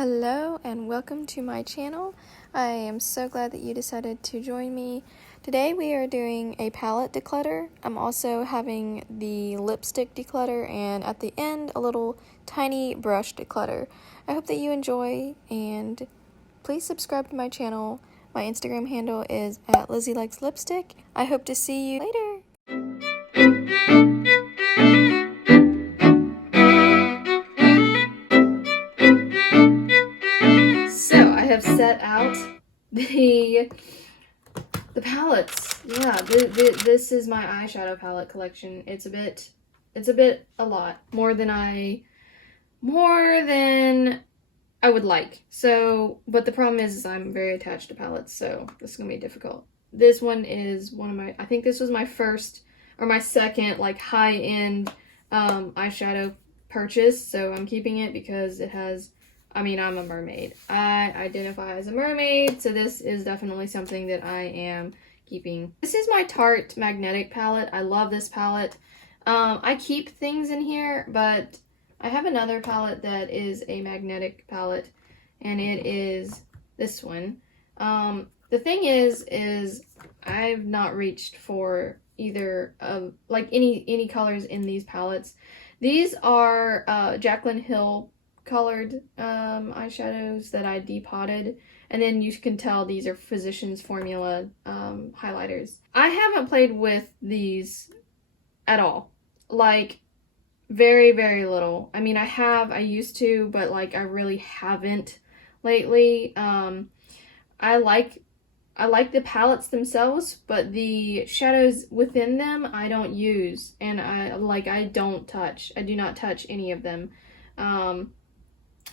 Hello and welcome to my channel. I am so glad that you decided to join me. Today we are doing a palette declutter. I'm also having the lipstick declutter and at the end a little tiny brush declutter. I hope that you enjoy and please subscribe to my channel. My Instagram handle is @LizzieLikesLipstick. I hope to see you later. So I have set out the palettes. Yeah, this is my eyeshadow palette collection. It's a lot more than I would like. So, but the problem is I'm very attached to palettes, so this is gonna be difficult. This one is one of my, I think this was my first or my second like high-end eyeshadow purchase, so I'm keeping it because it has, I mean, I'm a mermaid. I identify as a mermaid, so this is definitely something that I am keeping. This is my Tarte magnetic palette. I love this palette. I keep things in here, but I have another palette that is a magnetic palette, and it is this one. The thing is I've not reached for either of like any colors in these palettes. These are Jaclyn Hill colored eyeshadows that I depotted, and then you can tell these are Physicians Formula highlighters. I haven't played with these at all, like very little. I mean, I used to, but like I really haven't lately. I like the palettes themselves, but the shadows within them I don't use, and I don't touch. I do not touch any of them.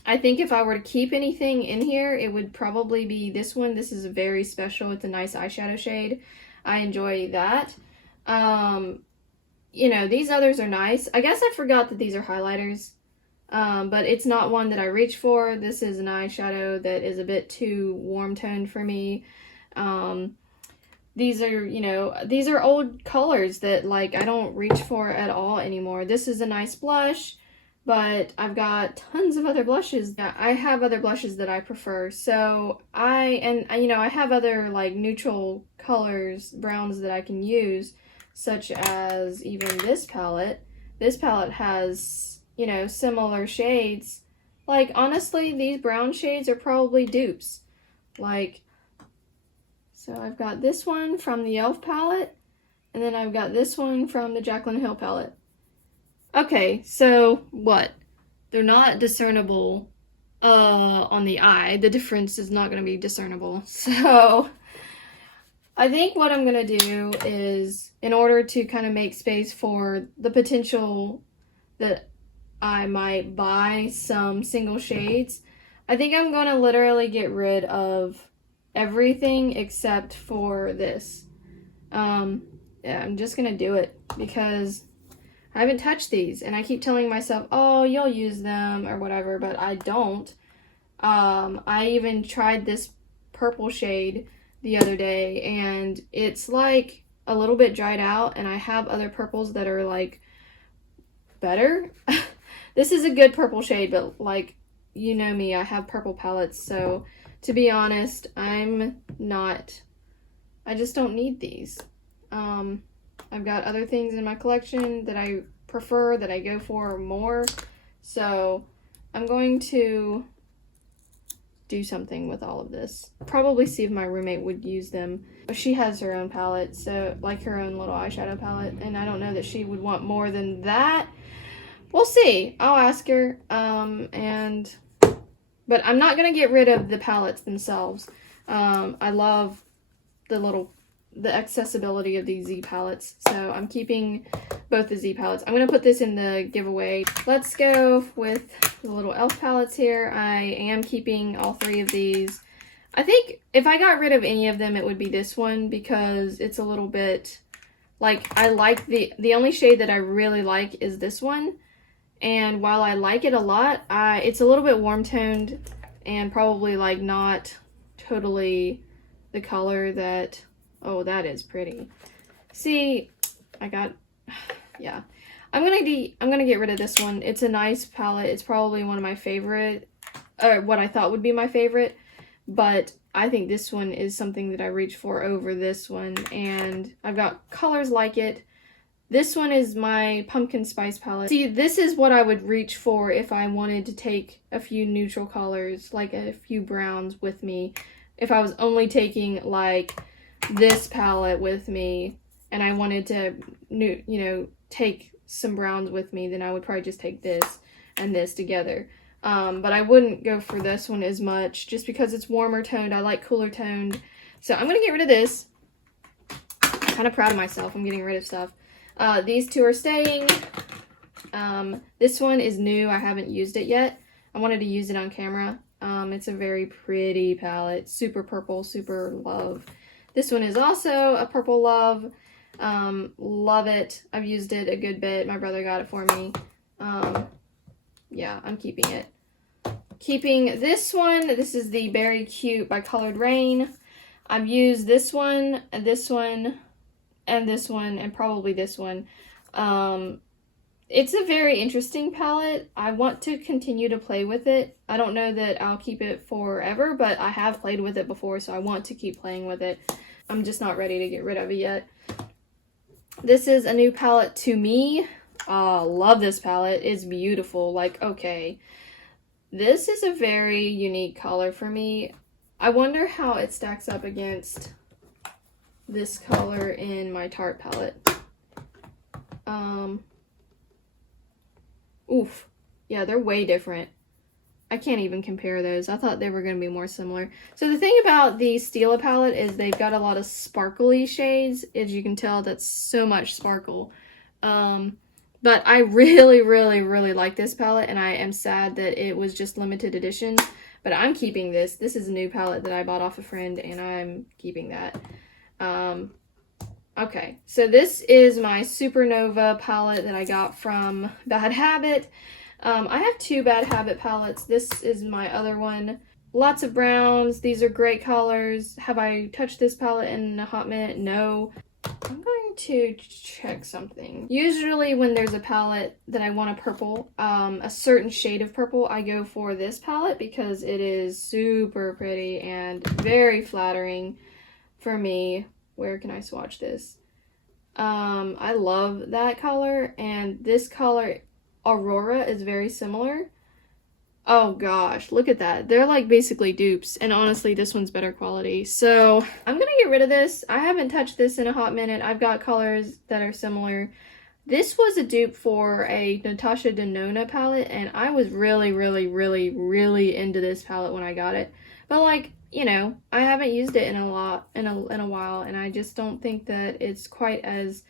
I think if I were to keep anything in here, it would probably be this one. This is very special. It's a nice eyeshadow shade. I enjoy that. You know, these others are nice. I guess I forgot that these are highlighters, but it's not one that I reach for. This is an eyeshadow that is a bit too warm toned for me. These are, you know, these are old colors that like I don't reach for at all anymore. This is a nice blush, but I've got tons of other blushes. Yeah, I have other blushes that I prefer. So you know, I have other like neutral colors, browns that I can use, such as even this palette. This palette has, you know, similar shades. Like, honestly, these brown shades are probably dupes. Like, so I've got this one from the e.l.f. palette, and then I've got this one from the Jaclyn Hill palette. Okay, so what? They're not discernible on the eye. The difference is not going to be discernible. So I think what I'm going to do is, in order to kind of make space for the potential that I might buy some single shades, I think I'm going to literally get rid of everything except for this. Yeah, I'm just going to do it because I haven't touched these, and I keep telling myself, oh, you'll use them or whatever, but I don't. I even tried this purple shade the other day, and it's like a little bit dried out, and I have other purples that are like better. This is a good purple shade, but like, you know me, I have purple palettes, so to be honest, I just don't need these. I've got other things in my collection that I prefer, that I go for more, so I'm going to do something with all of this. Probably see if my roommate would use them. But she has her own palette, so like her own little eyeshadow palette, and I don't know that she would want more than that. We'll see. I'll ask her. But I'm not gonna get rid of the palettes themselves. I love the accessibility of these Z palettes, so I'm keeping both the Z palettes. I'm gonna put this in the giveaway. Let's go with the little e.l.f. palettes here. I am keeping all three of these. I think if I got rid of any of them, it would be this one, because it's a little bit like, I like the only shade that I really like is this one, and while I like it a lot, it's a little bit warm toned and probably like not totally the color that, oh, that is pretty. See, yeah. I'm gonna get rid of this one. It's a nice palette. It's probably one of my favorite or what I thought would be my favorite, but I think this one is something that I reach for over this one, and I've got colors like it. This one is my pumpkin spice palette. See, this is what I would reach for if I wanted to take a few neutral colors, like a few browns with me. If I was only taking like this palette with me and I wanted to, you know, take some browns with me, then I would probably just take this and this together. But I wouldn't go for this one as much just because it's warmer toned. I like cooler toned. So I'm going to get rid of this. I'm kind of proud of myself. I'm getting rid of stuff. These two are staying. This one is new. I haven't used it yet. I wanted to use it on camera. It's a very pretty palette. Super purple, super love. This one is also a purple love. Love it. I've used it a good bit. My brother got it for me. Yeah, I'm keeping it. Keeping this one. This is the Berry Cute by Colored Rain. I've used this one, and this one, and this one, and probably this one. It's a very interesting palette. I want to continue to play with it. I don't know that I'll keep it forever, but I have played with it before, so I want to keep playing with it. I'm just not ready to get rid of it yet. This is a new palette to me. Love this palette. It's beautiful. Like, okay. This is a very unique color for me. I wonder how it stacks up against this color in my Tarte palette. Oof. Yeah, they're way different. I can't even compare those. I thought they were going to be more similar. So the thing about the Stila palette is they've got a lot of sparkly shades. As you can tell, that's so much sparkle. But I really, really, really like this palette, and I am sad that it was just limited edition. But I'm keeping this. This is a new palette that I bought off a friend, and I'm keeping that. Okay, so this is my Supernova palette that I got from Bad Habit. I have two Bad Habit palettes. This is my other one. Lots of browns. These are great colors. Have I touched this palette in a hot minute? No. I'm going to check something. Usually when there's a palette that I want a purple, a certain shade of purple, I go for this palette because it is super pretty and very flattering for me. Where can I swatch this? I love that color, and this color, Aurora, is very similar. Oh gosh, look at that. They're like basically dupes, and honestly, this one's better quality. So I'm gonna get rid of this. I haven't touched this in a hot minute. I've got colors that are similar. This was a dupe for a Natasha Denona palette, and I was really, really, really, really into this palette when I got it. But like, you know, I haven't used it in a while, and I just don't think that it's quite as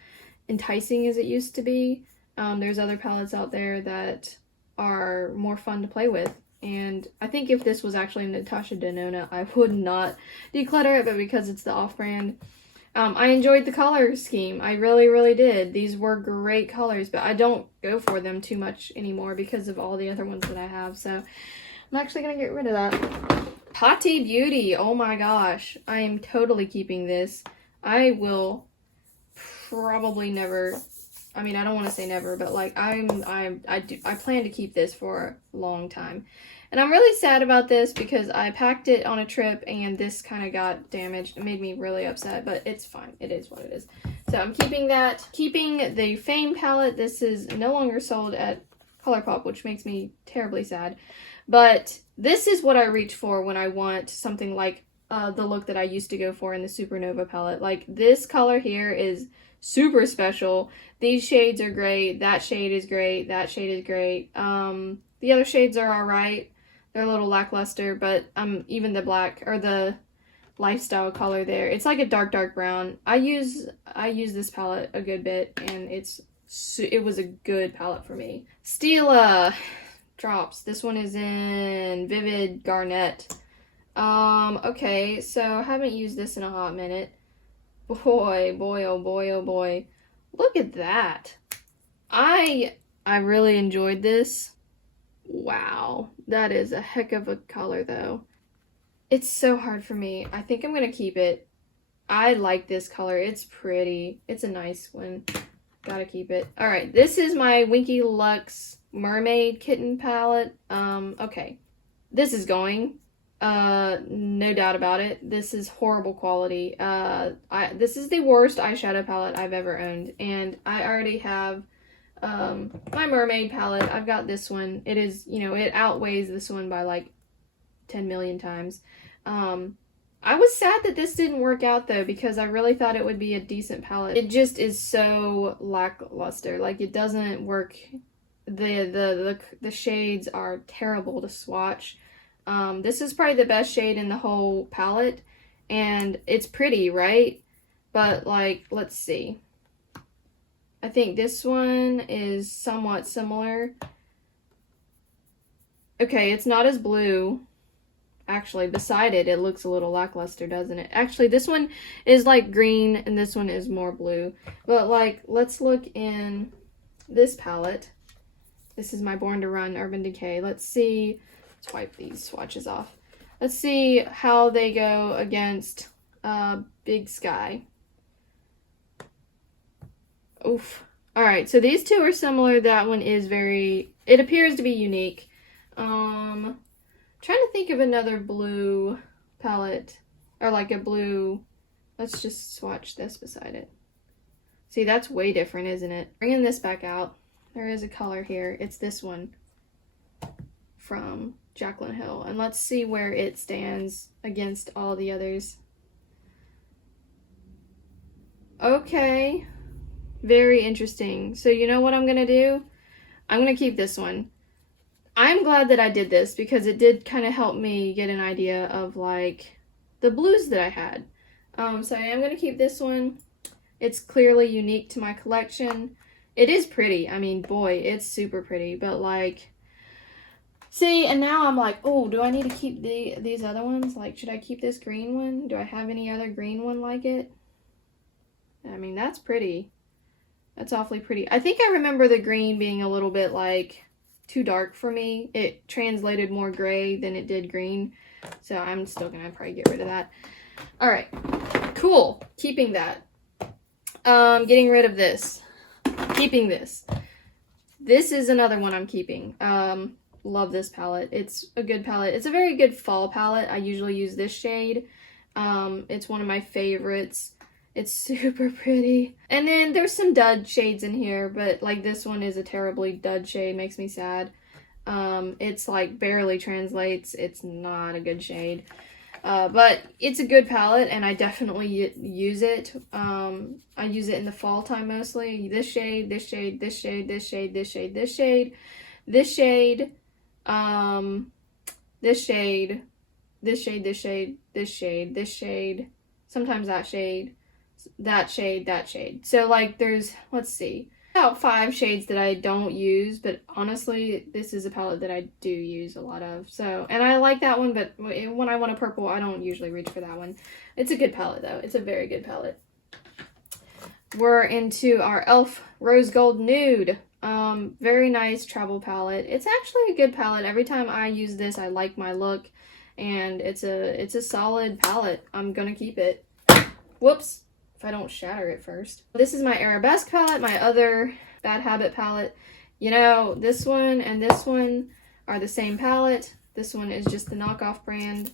enticing as it used to be. There's other palettes out there that are more fun to play with, and I think if this was actually Natasha Denona, I would not declutter it, but because it's the off-brand, I enjoyed the color scheme. I really, really did. These were great colors, but I don't go for them too much anymore because of all the other ones that I have, so I'm actually gonna get rid of that. Patti Beauty, oh my gosh, I am totally keeping this. I will probably never, I mean, I don't want to say never, but like I plan to keep this for a long time. And I'm really sad about this because I packed it on a trip and this kind of got damaged. It made me really upset, but it's fine. It is what it is. So I'm keeping that. Keeping the Fame palette. This is no longer sold at ColourPop, which makes me terribly sad. But this is what I reach for when I want something like the look that I used to go for in the Supernova palette. Like, this color here is super special. These shades are great. That shade is great. That shade is great. The other shades are alright. They're a little lackluster, but even the black, or the lifestyle color there, it's like a dark, dark brown. I use this palette a good bit, and it was a good palette for me. Stila drops. This one is in Vivid Garnet. Okay, so I haven't used this in a hot minute. Boy, boy, oh boy, oh boy. Look at that. I really enjoyed this. Wow, that is a heck of a color though. It's so hard for me. I think I'm gonna keep it. I like this color. It's pretty. It's a nice one. Gotta keep it. Alright, this is my Winky Luxe Mermaid Kitten palette. Okay. this is going. No doubt about it. This is horrible quality. This is the worst eyeshadow palette I've ever owned, and I already have my mermaid palette. I've got this one. It is, you know, it outweighs this one by like 10 million times. I was sad that this didn't work out though, because I really thought it would be a decent palette. It just is so lackluster. Like, it doesn't work. The shades are terrible to swatch. This is probably the best shade in the whole palette, and it's pretty, right? But like, let's see. I think this one is somewhat similar. Okay, it's not as blue. Actually, beside it, it looks a little lackluster, doesn't it? Actually, this one is like green, and this one is more blue. But like, let's look in this palette. This is my Born to Run Urban Decay. Let's see. Let's wipe these swatches off. Let's see how they go against Big Sky. Oof. Alright, so these two are similar. That one is very... It appears to be unique. Trying to think of another blue palette. Or like a blue... Let's just swatch this beside it. See, that's way different, isn't it? Bringing this back out. There is a color here. It's this one from Jaclyn Hill. And let's see where it stands against all the others. Okay. Very interesting. So you know what I'm going to do? I'm going to keep this one. I'm glad that I did this because it did kind of help me get an idea of like the blues that I had. So I am going to keep this one. It's clearly unique to my collection. It is pretty. I mean, boy, it's super pretty. But like, see, and now I'm like, oh, do I need to keep these other ones? Like, should I keep this green one? Do I have any other green one like it? I mean, that's pretty. That's awfully pretty. I think I remember the green being a little bit like too dark for me. It translated more gray than it did green. So I'm still gonna probably get rid of that. All right, cool. Keeping that. Getting rid of this. Keeping this. This is another one I'm keeping. Love this palette. It's a good palette. It's a very good fall palette. I usually use this shade. It's one of my favorites. It's super pretty. And then there's some dud shades in here, but like this one is a terribly dud shade. Makes me sad. It's like barely translates. It's not a good shade. But it's a good palette, and I definitely use it. I use it in the fall time mostly. This shade, this shade, this shade, this shade, this shade, this shade, this shade, this shade, this shade, this shade, this shade, this shade, sometimes that shade, that shade, that shade. So like there's, let's see, about 5 shades that I don't use, but honestly this is a palette that I do use a lot of. So, and I like that one, but when I want a purple I don't usually reach for that one. It's a good palette though. It's a very good palette. We're into our e.l.f. Rose Gold Nude. Very nice travel palette. It's actually a good palette. Every time I use this I like my look, and it's a solid palette. I'm gonna keep it. Whoops. If I don't shatter it first. This is my Arabesque palette, my other Bad Habit palette. You know, this one and this one are the same palette. This one is just the knockoff brand,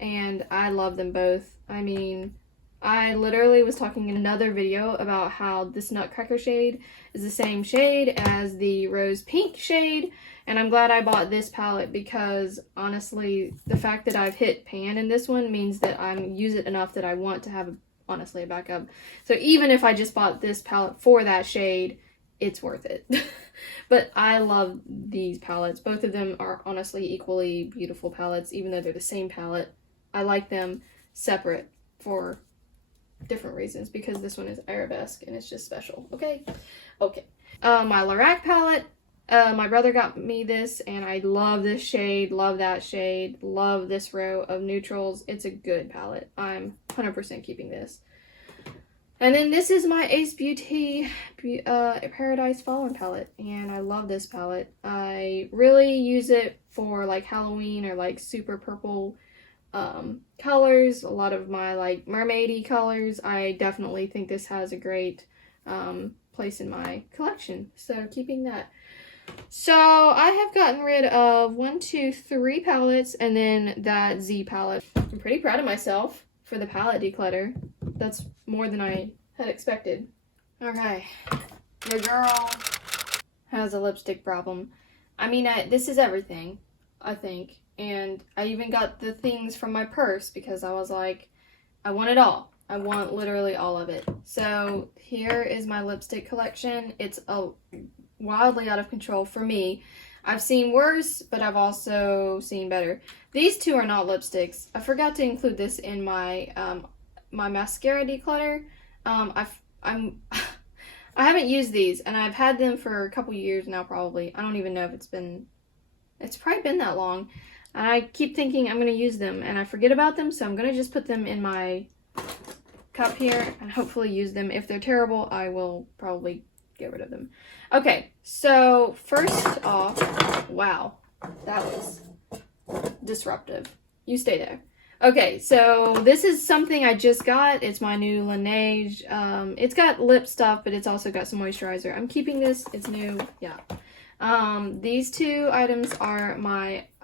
and I love them both. I mean, I literally was talking in another video about how this Nutcracker shade is the same shade as the Rose Pink shade, and I'm glad I bought this palette because honestly, the fact that I've hit pan in this one means that I use it enough that I want to have honestly a backup. So even if I just bought this palette for that shade, it's worth it. But I love these palettes. Both of them are honestly equally beautiful palettes, even though they're the same palette. I like them separate for different reasons, because this one is Arabesque and it's just special. Okay. My Lorac palette. My brother got me this, and I love this shade, love that shade, love this row of neutrals. It's a good palette. I'm 100% keeping this. And then this is my Ace Beauty Paradise Fallen palette, and I love this palette. I really use it for like Halloween or like super purple colors, a lot of my like mermaidy colors. I definitely think this has a great place in my collection, so keeping that. So I have gotten rid of 1, 2, 3 palettes and then that Z palette. I'm pretty proud of myself for the palette declutter. That's more than I had expected. Okay, the girl has a lipstick problem. I mean, this is everything, I think. And I even got the things from my purse because I was like, I want it all. I want literally all of it. So here is my lipstick collection. It's wildly out of control for me. I've seen worse, but I've also seen better. These two are not lipsticks. I forgot to include this in my my mascara declutter. I haven't used these, and I've had them for a couple years now, probably. I don't even know if it's probably been that long. And I keep thinking I'm going to use them, and I forget about them, so I'm going to just put them in my cup here and hopefully use them. If they're terrible, I will probably get rid of them. Okay, so first off, wow, that was disruptive. You stay there. Okay, so this is something I just got. It's my new Laneige. It's got lip stuff, but it's also got some moisturizer. I'm keeping this. It's new. Yeah. These two items are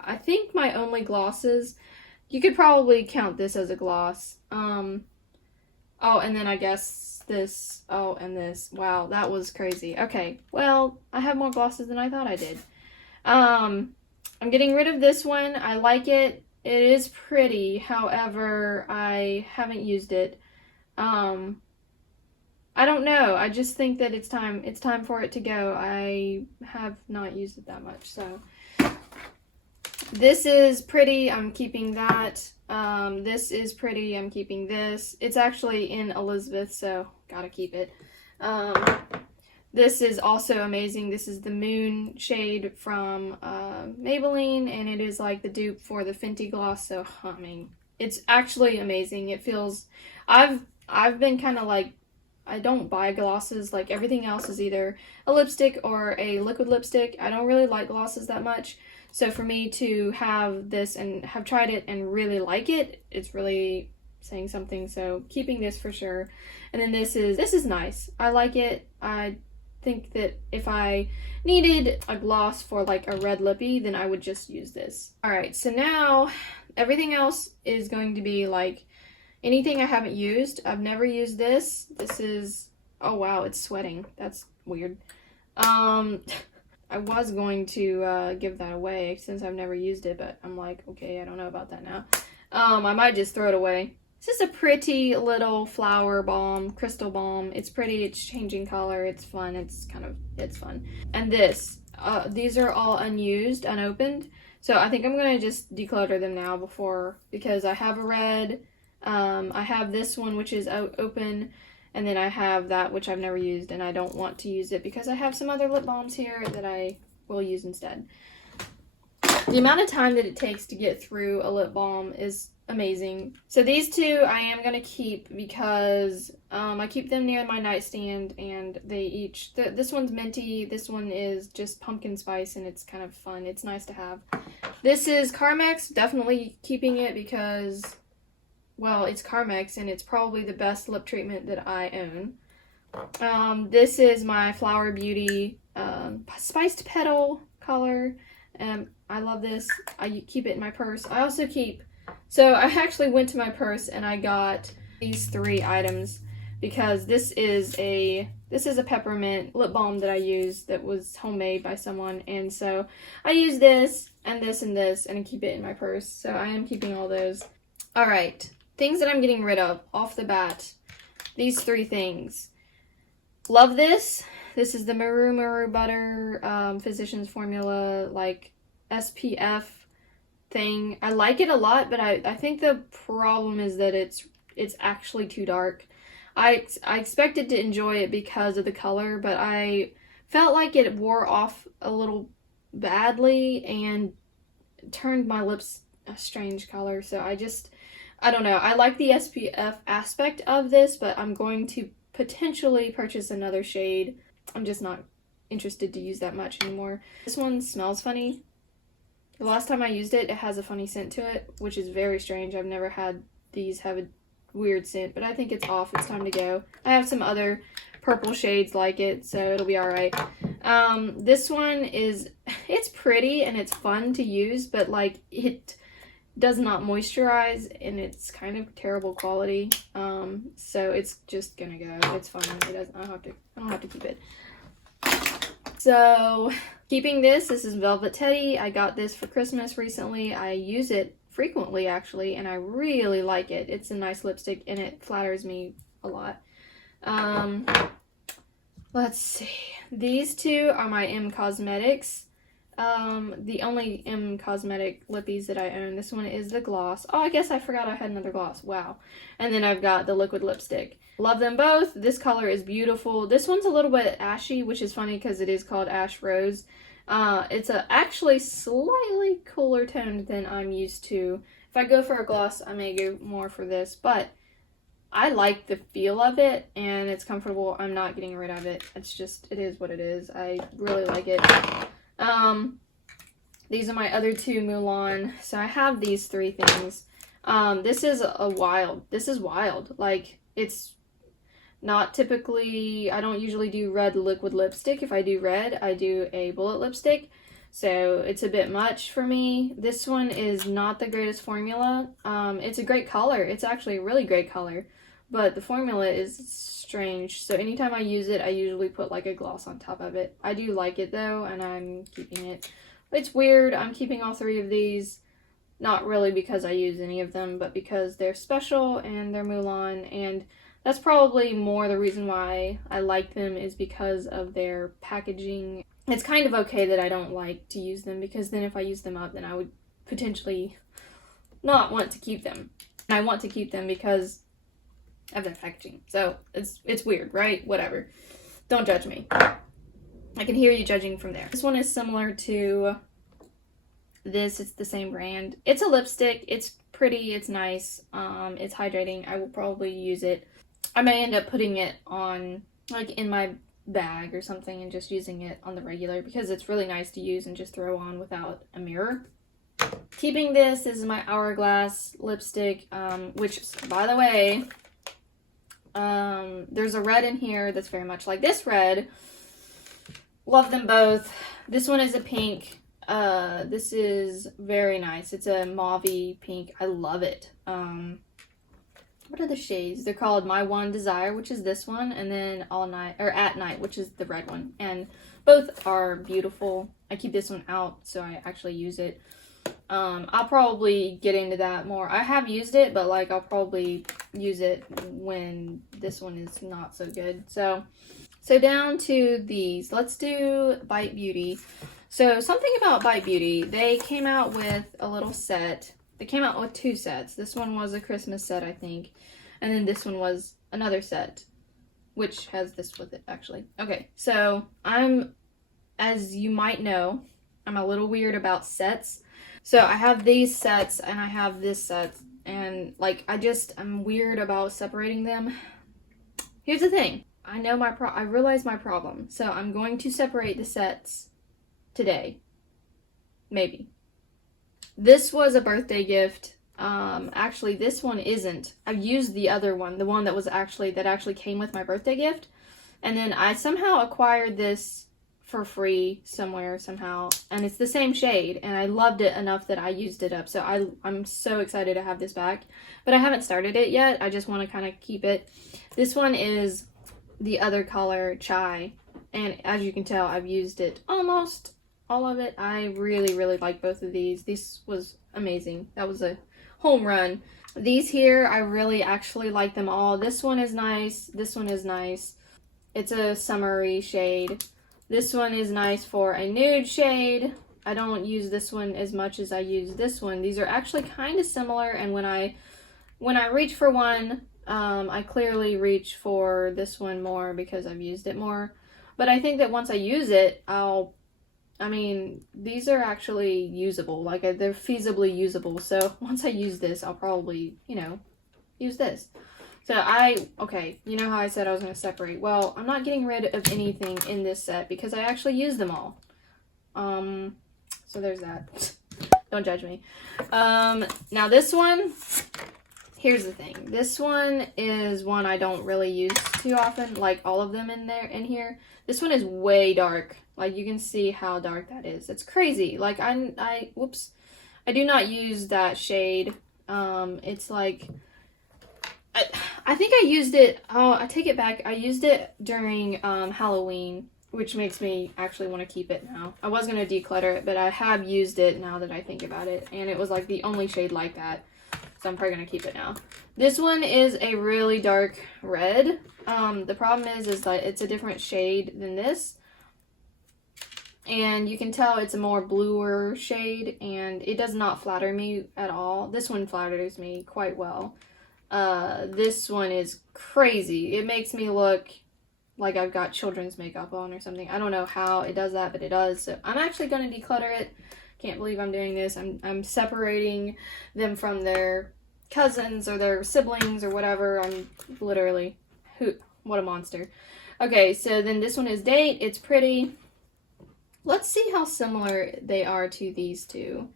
I think my only glosses. You could probably count this as a gloss. Oh, and then I guess this. Oh, and this. Wow, that was crazy. Okay, well, I have more glosses than I thought I did. I'm getting rid of this one. I like it. It is pretty. However, I haven't used it. I don't know. I just think that it's time. It's time for it to go. I have not used it that much, so. This is pretty. I'm keeping that. This is pretty. I'm keeping this. It's actually in Elizabeth, so gotta keep it. This is also amazing. This is the Moon shade from Maybelline, and it is like the dupe for the Fenty gloss, so I mean, it's actually amazing. It feels. I've been kind of like, I don't buy glosses. Like, everything else is either a lipstick or a liquid lipstick. I don't really like glosses that much. So for me to have this and have tried it and really like it, it's really saying something. So keeping this for sure. And then this is nice. I like it. I think that if I needed a gloss for like a red lippy, then I would just use this. All right, so now everything else is going to be like anything I haven't used. I've never used this. This is, oh wow, it's sweating. That's weird. I was going to give that away since I've never used it, but I'm like, okay, I don't know about that now. I might just throw it away. This is a pretty little flower balm, crystal balm. It's pretty, it's changing color, it's fun, it's fun. And these are all unused, unopened. So I think I'm gonna just declutter them now because I have a red, I have this one which is open, and then I have that which I've never used, and I don't want to use it because I have some other lip balms here that I will use instead. The amount of time that it takes to get through a lip balm is amazing. So these two I am going to keep because I keep them near my nightstand, and they this one's minty, this one is just pumpkin spice, and it's kind of fun. It's nice to have. This is Carmex, definitely keeping it because, well, it's Carmex, and it's probably the best lip treatment that I own. This is my Flower Beauty Spiced Petal color. I love this. I keep it in my purse. So I actually went to my purse and I got these 3 items because this is a peppermint lip balm that I used that was homemade by someone, and so I use this and this and this, and I keep it in my purse. So I am keeping all those. All right. Things that I'm getting rid of off the bat. These 3 things. Love this. This is the Maru Butter Physicians Formula, like SPF thing. I like it a lot, but I think the problem is that it's actually too dark. I expected to enjoy it because of the color, but I felt like it wore off a little badly and turned my lips a strange color. So I don't know. I like the SPF aspect of this, but I'm going to potentially purchase another shade. I'm just not interested to use that much anymore. This one smells funny. The last time I used it, it has a funny scent to it, which is very strange. I've never had these have a weird scent, but I think it's off. It's time to go. I have some other purple shades like it, so it'll be alright. This one is, it's pretty and it's fun to use, but like it does not moisturize and it's kind of terrible quality. So it's just gonna go. It's fine. It doesn't, I don't have to keep it. So keeping this is Velvet Teddy. I got this for Christmas recently. I use it frequently actually, and I really like it. It's a nice lipstick and it flatters me a lot. Let's see. These two are my M Cosmetics. The only M Cosmetic lippies that I own. This one is the gloss. Oh, I guess I forgot I had another gloss. Wow. And then I've got the liquid lipstick. Love them both. This color is beautiful. This one's a little bit ashy, which is funny because it is called Ash Rose. It's actually slightly cooler toned than I'm used to. If I go for a gloss, I may go more for this, but I like the feel of it and it's comfortable. I'm not getting rid of it. It's just, it is what it is. I really like it. These are my other two Mulan. So I have these three things. This is wild. Like, it's not typically, I don't usually do red liquid lipstick. If I do red, I do a bullet lipstick. So it's a bit much for me. This one is not the greatest formula. It's a great color. It's actually a really great color. But the formula is strange. So anytime I use it, I usually put like a gloss on top of it. I do like it though, and I'm keeping it. It's weird. I'm keeping all three of these. Not really because I use any of them, but because they're special and they're Mulan. And that's probably more the reason why I like them, is because of their packaging. It's kind of okay that I don't like to use them, because then if I use them up, then I would potentially not want to keep them. And I want to keep them because of their packaging. So it's weird, right? Whatever. Don't judge me. I can hear you judging from there. This one is similar to this. It's the same brand. It's a lipstick. It's pretty. It's nice. It's hydrating. I will probably use it. I may end up putting it on, like, in my bag or something and just using it on the regular, because it's really nice to use and just throw on without a mirror. Keeping this is my Hourglass lipstick, which, by the way, there's a red in here that's very much like this red. Love them both. This one is a pink. This is very nice. It's a mauve-y pink. I love it. What are the shades? They're called My One Desire, which is this one, and then All Night, or At Night, which is the red one. And both are beautiful. I keep this one out, so I actually use it. I'll probably get into that more. I have used it, but like I'll probably use it when this one is not so good. So down to these. Let's do Bite Beauty. So something about Bite Beauty, they came out with a little set. They came out with two sets. This one was a Christmas set, I think. And then this one was another set, which has this with it, actually. Okay, so as you might know, I'm a little weird about sets. So I have these sets and I have this set. And, like, I'm weird about separating them. Here's the thing. I realize my problem. So I'm going to separate the sets today. Maybe. This was a birthday gift. Actually, this one isn't. I've used the other one, the one that actually came with my birthday gift. And then I somehow acquired this for free somewhere, somehow. And it's the same shade, and I loved it enough that I used it up. So I'm so excited to have this back. But I haven't started it yet. I just want to kind of keep it. This one is the other color, Chai. And as you can tell, I've used it almost all of it. I really, really like both of these. This was amazing. That was a home run. These here, I really actually like them all. This one is nice. This one is nice. It's a summery shade. This one is nice for a nude shade. I don't use this one as much as I use this one. These are actually kind of similar, and when I reach for one, I clearly reach for this one more because I've used it more. But I think that once I use it, these are actually usable. Like, they're feasibly usable. So once I use this, I'll probably, use this. So okay, you know how I said I was going to separate? Well, I'm not getting rid of anything in this set because I actually use them all. So there's that. Don't judge me. Now this one, here's the thing. This one is one I don't really use too often, like all of them in here. This one is way dark. Like, you can see how dark that is. It's crazy. Like, whoops. I do not use that shade. It's like, I think I used it, oh, I take it back. I used it during Halloween, which makes me actually want to keep it now. I was going to declutter it, but I have used it now that I think about it. And it was like the only shade like that. So I'm probably going to keep it now. This one is a really dark red. The problem is that it's a different shade than this. And you can tell it's a more bluer shade, and it does not flatter me at all. This one flatters me quite well. This one is crazy. It makes me look like I've got children's makeup on or something. I don't know how it does that, but it does. So I'm actually going to declutter it. Can't believe I'm doing this. I'm separating them from their cousins or their siblings or whatever. I'm literally, what a monster. Okay, so then this one is Date. It's pretty. Let's see how similar they are to these two.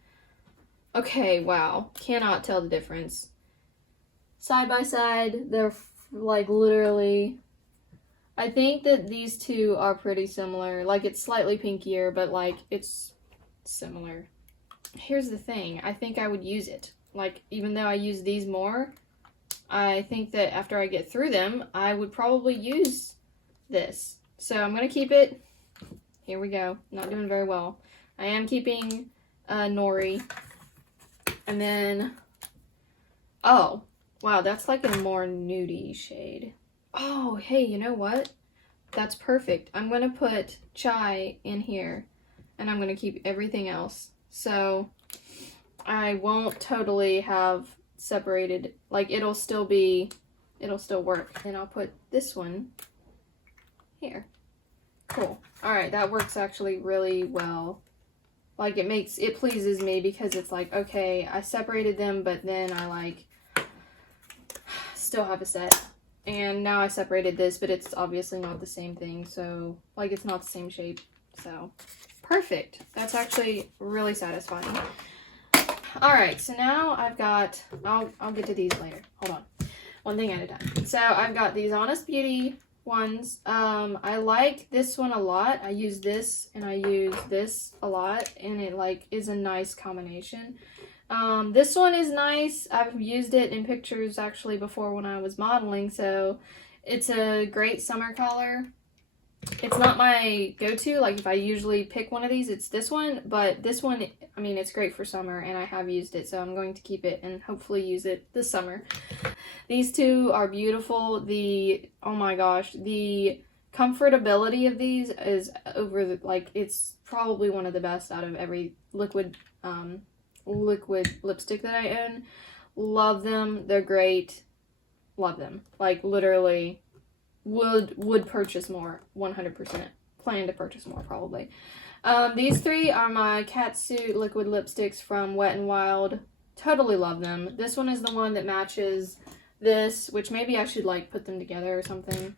Okay, wow. Cannot tell the difference. Side by side, they're like literally... I think that these two are pretty similar. Like, it's slightly pinkier, but like, it's similar. Here's the thing. I think I would use it. Like, even though I use these more, I think that after I get through them, I would probably use this. So I'm going to keep it. Here we go. Not doing very well. I am keeping Nori. And then, oh, wow, that's like a more nudie shade. Oh, hey, you know what? That's perfect. I'm going to put Chai in here, and I'm going to keep everything else. So I won't totally have separated, like it'll still work. And I'll put this one here. Cool. Alright, that works actually really well. Like, it pleases me because it's like, okay, I separated them, but then I like still have a set. And now I separated this, but it's obviously not the same thing, so like it's not the same shape. So perfect. That's actually really satisfying. Alright, so now I've got, I'll get to these later. Hold on. One thing at a time. So I've got these Honest Beauty ones. I like this one a lot. I use this and I use this a lot, and it like is a nice combination. This one is nice. I've used it in pictures actually before when I was modeling, so it's a great summer color. It's not my go-to, like if I usually pick one of these, it's this one, but this one, I mean, it's great for summer, and I have used it, so I'm going to keep it and hopefully use it this summer. These two are beautiful. Oh my gosh, the comfortability of these is it's probably one of the best out of every liquid lipstick that I own. Love them. They're great. Love them. Like, literally would purchase more, 100%. Plan to purchase more, probably. These three are my Catsuit liquid lipsticks from Wet n Wild. Totally love them. This one is the one that matches this, which maybe I should like put them together or something.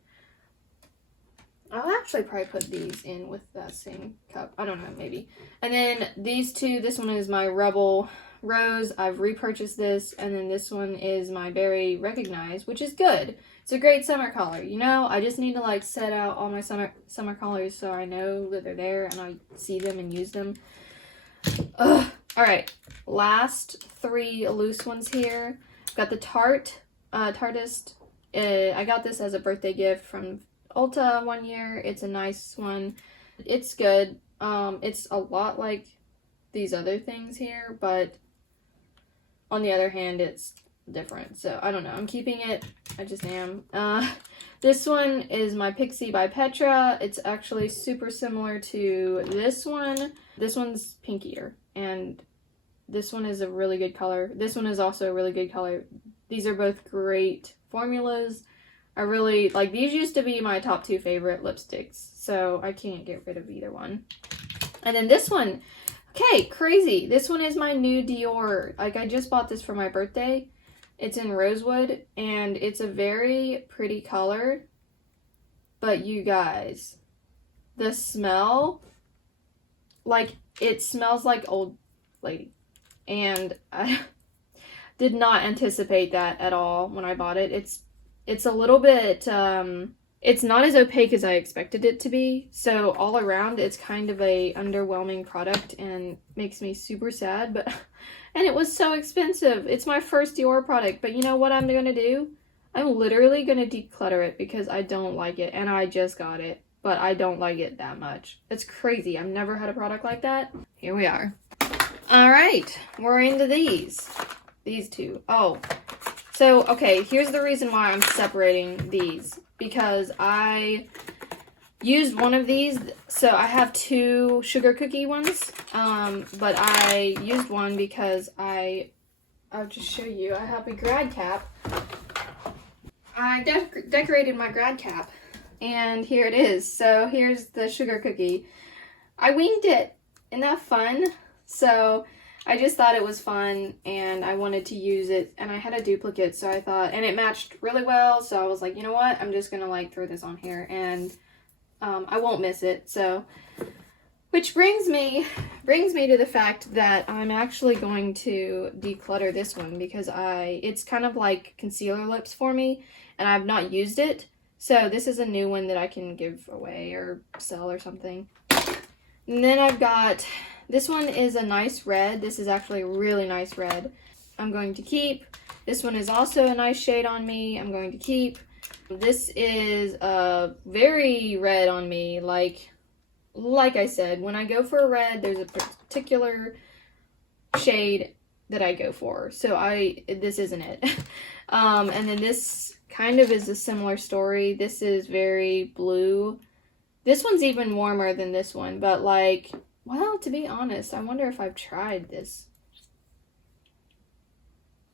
I'll actually probably put these in with that same cup. I don't know, maybe. And then these two, this one is my Rebel Rose. I've repurchased this. And then this one is my Berry Recognize, which is good. It's a great summer color. You know, I just need to like set out all my summer colors so I know that they're there and I see them and use them. Ugh. All right, last three loose ones here. I've got the Tartist. I got this as a birthday gift from Ulta one year. It's a nice one. It's good. It's a lot like these other things here, but on the other hand, it's different. So I don't know. I'm keeping it. I just am. This one is my Pixie by Petra. It's actually super similar to this one. This one's pinkier, and this one is a really good color. This one is also a really good color. These are both great formulas. I really, like, these used to be my top two favorite lipsticks, so I can't get rid of either one. And then this one, okay, crazy. This one is my new Dior. Like, I just bought this for my birthday. It's in Rosewood, and it's a very pretty color. But you guys, the smell, like, it smells like old lady. And I did not anticipate that at all when I bought it. It's a little bit It's not as opaque as I expected it to be, so all around it's kind of a underwhelming product and makes me super sad, but and it was so expensive. It's my first Dior product, but you know what I'm gonna do? I'm literally gonna declutter it because I don't like it, and I just got it, but I don't like it that much. It's crazy. I've never had a product like that. Here we are. All right, we're into these two. Oh, so okay, here's the reason why I'm separating these, because I used one of these. So I have 2 sugar cookie ones, but I used one because I'll just show you. I have a grad cap. I decorated my grad cap, and here it is. So here's the sugar cookie. I winged it. Isn't that fun? So I just thought it was fun, and I wanted to use it, and I had a duplicate, so I thought, and it matched really well, so I was like, you know what, I'm just gonna like throw this on here, and I won't miss it. So, which brings me to the fact that I'm actually going to declutter this one, because it's kind of like concealer lips for me, and I've not used it, so this is a new one that I can give away or sell or something. And then I've got, this one is a nice red. This is actually a really nice red. I'm going to keep. This one is also a nice shade on me. I'm going to keep. This is a very red on me. Like I said, when I go for a red, there's a particular shade that I go for. So this isn't it. And then this kind of is a similar story. This is very blue. This one's even warmer than this one, but like, well, to be honest, I wonder if I've tried this.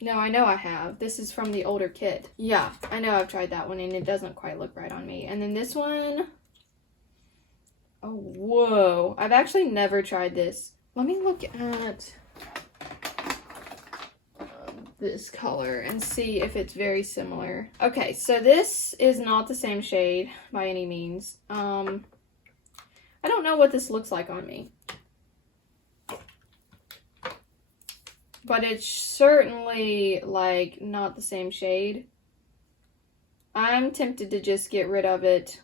No, I know I have. This is from the older kit. Yeah, I know I've tried that one, and it doesn't quite look right on me. And then this one, oh, whoa. I've actually never tried this. Let me look at this color and see if it's very similar. Okay, so this is not the same shade by any means. I don't know what this looks like on me, but it's certainly like not the same shade. I'm tempted to just get rid of it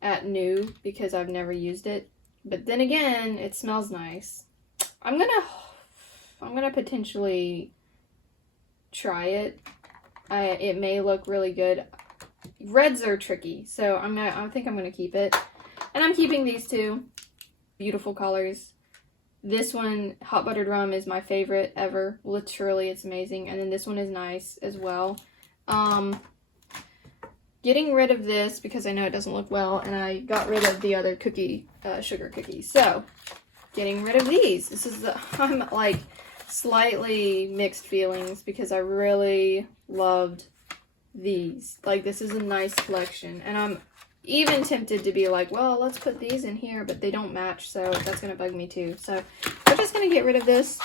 at new because I've never used it, but then again, it smells nice. I'm gonna potentially try it. It may look really good. Reds are tricky, so I think I'm gonna keep it. And I'm keeping these 2 beautiful colors. This one, Hot Buttered Rum, is my favorite ever. Literally, it's amazing. And then this one is nice as well. Getting rid of this because I know it doesn't look well, and I got rid of the other sugar cookies. So, getting rid of these. I'm like slightly mixed feelings because I really loved these. Like, this is a nice collection, and I'm even tempted to be like, well, let's put these in here, but they don't match, so that's gonna bug me too. So we're just gonna get rid of this.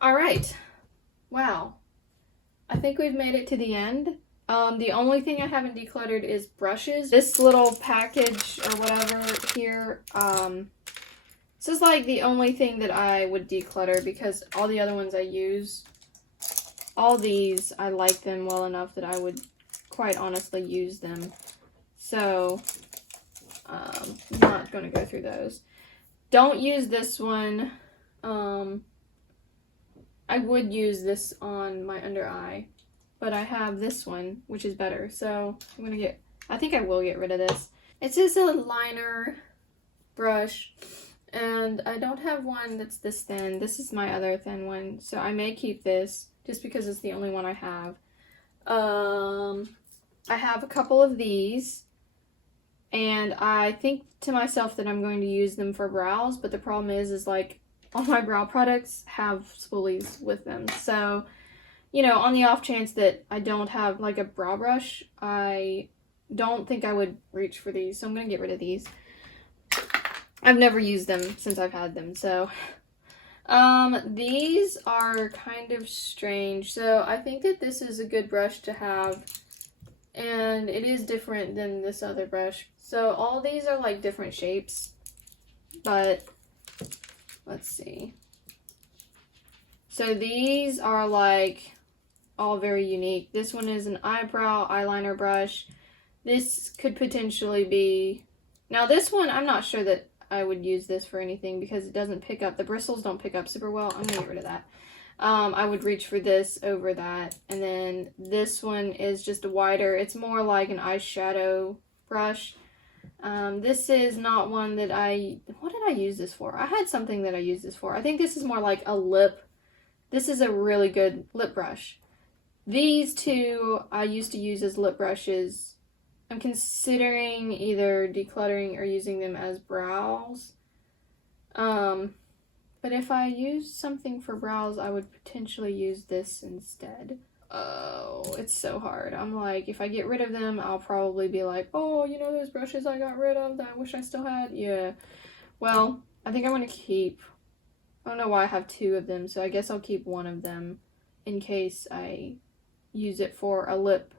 All right, wow, I think we've made it to the end. The only thing I haven't decluttered is brushes. This little package or whatever here, this is like the only thing that I would declutter because all the other ones I use. All these, I like them well enough that I would quite honestly use them. So, I'm not going to go through those. Don't use this one. I would use this on my under eye, but I have this one, which is better. So, I think I will get rid of this. It's just a liner brush, and I don't have one that's this thin. This is my other thin one, so I may keep this just because it's the only one I have. I have a couple of these, and I think to myself that I'm going to use them for brows, but the problem is like all my brow products have spoolies with them. So, you know, on the off chance that I don't have like a brow brush, I don't think I would reach for these, so I'm going to get rid of these. I've never used them since I've had them, so these are kind of strange. So I think that this is a good brush to have, and it is different than this other brush. So all these are like different shapes, but let's see. So these are like all very unique. This one is an eyebrow eyeliner brush. This could potentially be... Now this one, I'm not sure that I would use this for anything because it doesn't pick up, the bristles don't pick up super well. I'm gonna get rid of that. I would reach for this over that. And then this one is just wider. It's more like an eyeshadow brush. This is not one that what did I use this for? I had something that I used this for. I think this is more like a lip. This is a really good lip brush. These two I used to use as lip brushes. I'm considering either decluttering or using them as brows. But if I use something for brows, I would potentially use this instead. Oh, it's so hard. I'm like, if I get rid of them, I'll probably be like, oh, you know those brushes I got rid of that I wish I still had? Yeah. Well, I think I'm going to keep... I don't know why I have two of them, so I guess I'll keep one of them in case I use it for a lip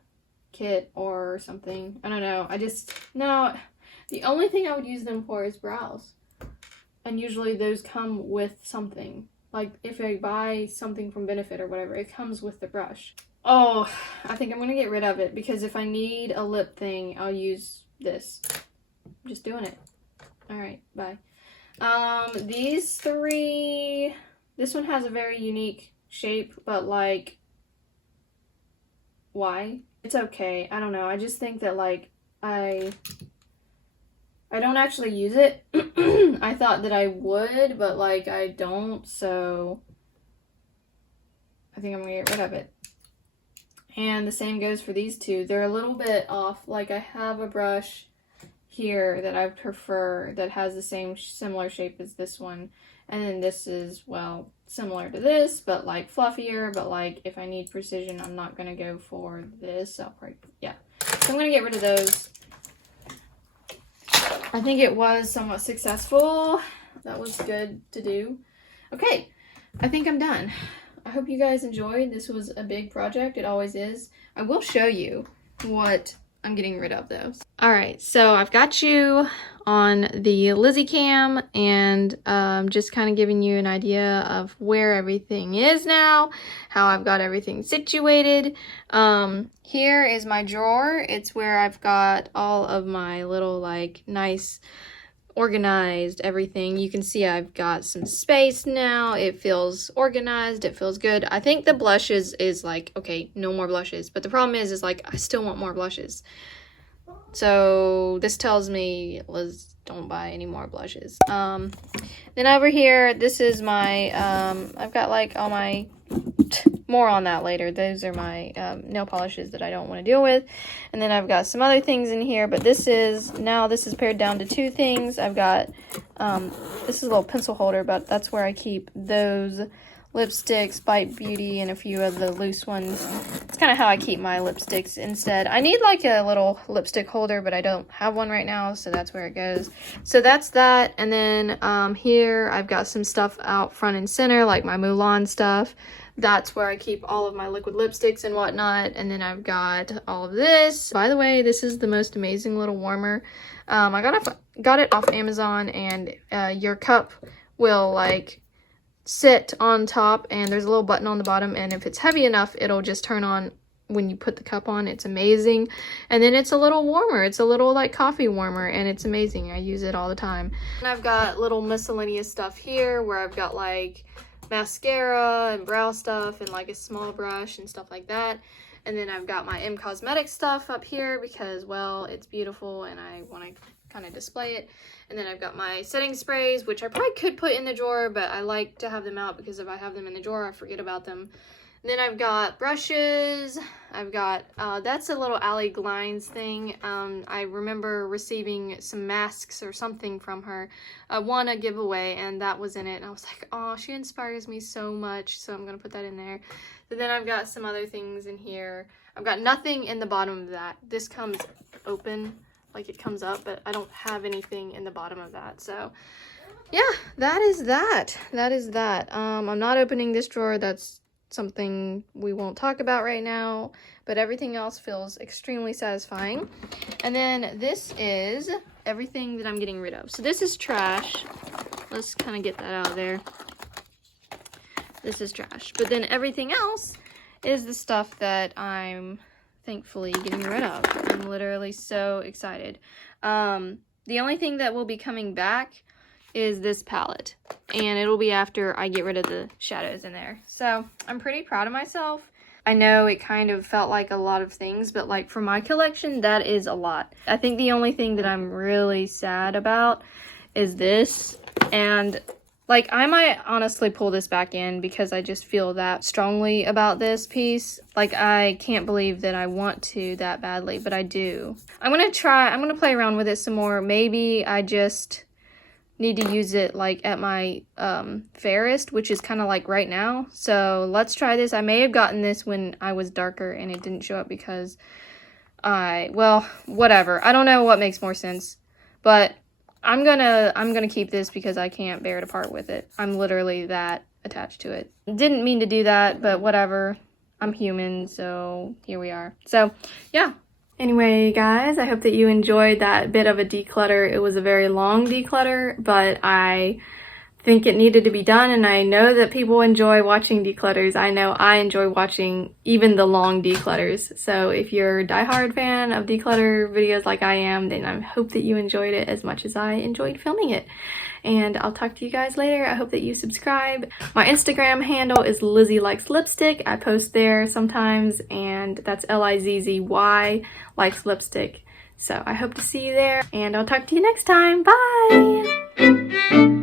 kit or something. I don't know. No, the only thing I would use them for is brows. And usually those come with something. Like, if I buy something from Benefit or whatever, it comes with the brush. Oh, I think I'm going to get rid of it, because if I need a lip thing, I'll use this. I'm just doing it. Alright, bye. These three... This one has a very unique shape, but, like... Why? It's okay. I don't know. I just think that, like, I don't actually use it. I thought that I would, but, like, I don't, so I think I'm gonna get rid of it. And the same goes for these two. They're a little bit off. Like, I have a brush here that I prefer that has the same similar shape as this one. And then this is, well, similar to this, but, like, fluffier. But, like, if I need precision, I'm not gonna go for this. I'll probably, yeah. So I'm gonna get rid of those. I think it was somewhat successful. That was good to do. Okay, I think I'm done. I hope you guys enjoyed. This was a big project. It always is. I will show you what I'm getting rid of, though. Alright, so I've got you on the Lizzie cam, and just kind of giving you an idea of where everything is now, how I've got everything situated. Here is my drawer. It's where I've got all of my little, like, nice organized everything. You can see I've got some space now. It feels organized. It feels good. I think the blushes is like, okay, no more blushes, but the problem is like, I still want more blushes. So this tells me, Liz, don't buy any more blushes. Then over here, this is my, I've got like all my, more on that later. Those are my nail polishes that I don't want to deal with. And then I've got some other things in here, but this is pared down to two things. I've got, this is a little pencil holder, but that's where I keep those lipsticks, Bite Beauty, and a few of the loose ones. It's kind of how I keep my lipsticks instead. I need like a little lipstick holder, but I don't have one right now, so that's where it goes. So that's that. And then here I've got some stuff out front and center, like my Mulan stuff. That's where I keep all of my liquid lipsticks and whatnot. And then I've got all of this. By the way, this is the most amazing little warmer. I got it off Amazon, and your cup will like sit on top, and there's a little button on the bottom, and if it's heavy enough, it'll just turn on when you put the cup on. It's amazing. And then it's a little warmer. It's a little like coffee warmer, and it's amazing. I use it all the time. And I've got little miscellaneous stuff here where I've got like mascara and brow stuff and like a small brush and stuff like that. And then I've got my M Cosmetics stuff up here because, well, it's beautiful and I want to kind of display it. And then I've got my setting sprays, which I probably could put in the drawer, but I like to have them out because if I have them in the drawer, I forget about them. And then I've got brushes. I've got, that's a little Allie Glines thing. I remember receiving some masks or something from her. Won a giveaway, and that was in it. And I was like, oh, she inspires me so much, so I'm going to put that in there. And then I've got some other things in here. I've got nothing in the bottom of that. This comes open, like it comes up, but I don't have anything in the bottom of that. So yeah, that is that. That is that. I'm not opening this drawer. That's something we won't talk about right now, but everything else feels extremely satisfying. And then this is everything that I'm getting rid of. So this is trash. Let's kind of get that out of there. This is trash. But then everything else is the stuff that I'm thankfully getting rid of. I'm literally so excited. The only thing that will be coming back is this palette, and it'll be after I get rid of the shadows in there. So I'm pretty proud of myself. I know it kind of felt like a lot of things, but like for my collection, that is a lot. I think the only thing that I'm really sad about is this, and like I might honestly pull this back in because I just feel that strongly about this piece. Like I can't believe that I want to that badly, but I do. I'm gonna play around with it some more. Maybe I just need to use it like at my fairest, which is kind of like right now. So let's try this. I may have gotten this when I was darker and it didn't show up because well, whatever. I don't know what makes more sense, but I'm gonna keep this because I can't bear to part with it. I'm literally that attached to it. Didn't mean to do that, but whatever. I'm human, so here we are. So yeah. Anyway, guys, I hope that you enjoyed that bit of a declutter. It was a very long declutter, but I think it needed to be done, and I know that people enjoy watching declutters. I know I enjoy watching even the long declutters. So if you're a diehard fan of declutter videos like I am, then I hope that you enjoyed it as much as I enjoyed filming it. And I'll talk to you guys later. I hope that you subscribe. My Instagram handle is Lizzy Likes Lipstick. I post there sometimes, and that's Lizzy Likes Lipstick. So I hope to see you there, and I'll talk to you next time. Bye!